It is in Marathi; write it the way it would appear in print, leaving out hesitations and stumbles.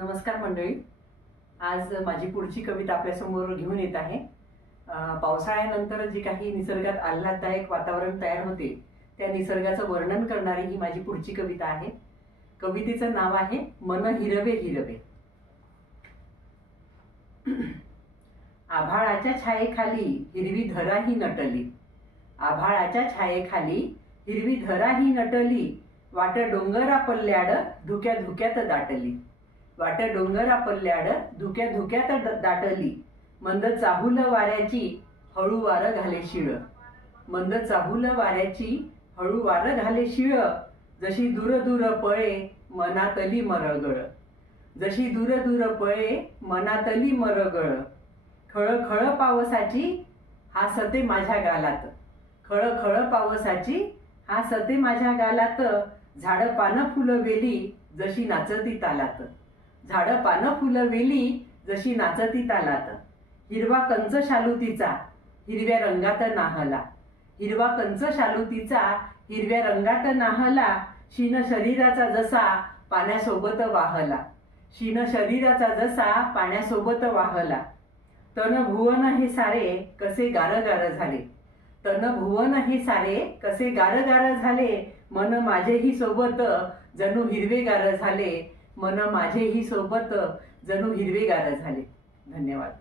नमस्कार मंडळी. आज माझी पुढची कविता आपल्यासमोर घेऊन येत आहे. पावसाळ्यानंतर जे काही निसर्गात आल्हाददायक वातावरण तयार होते त्या निसर्गाचं वर्णन करणारी ही माझी पुढची कविता आहे. कवितेचं नाव आहे मन हिरवे हिरवे. आभाळाच्या छायेखाली हिरवी धराही नटली, आभाळाच्या छायेखाली हिरवी धराही नटली, वाट डोंगरा पल्ल्याड धुक्या धुक्यात दाटली, वाट डोंगरा पल्ल्याड धुक्या धुक्यात दाटली, मंद चाहुल वाऱ्याची हळू वार घाले शिळ, मंद चाहुल वाऱ्याची हळू वार घाले शिळ, जशी दूर दूर पळे मनातली मरगळ, जशी दूर दूर पळे मनातली मरगळ, खळ खळ पावसाची हासते माझ्या गालात, खळ खळ पावसाची हासते माझ्या गालात, झाड पानं फुलं वेली जशी नाचती तालात, झाड पानं फुलं वेली जशी नाचती तालात, हिरवा कंच शालू हिरव्या रंगात नाहला, हिरवा कंच शालू हिरव्या रंगात नाहला, शीन शरीराचा जसा पाण्यासोबत वाहला, शीन शरीराचा जसा पाण्यासोबत वाहला, तन भुवन हे सारे कसे गारगार झाले, तन भुवन हे सारे कसे गारगार झाले, मन माझेही सोबत जणू हिरवेगार झाले, मन माझेही सोबत जणू हिरवेगार झाले. धन्यवाद.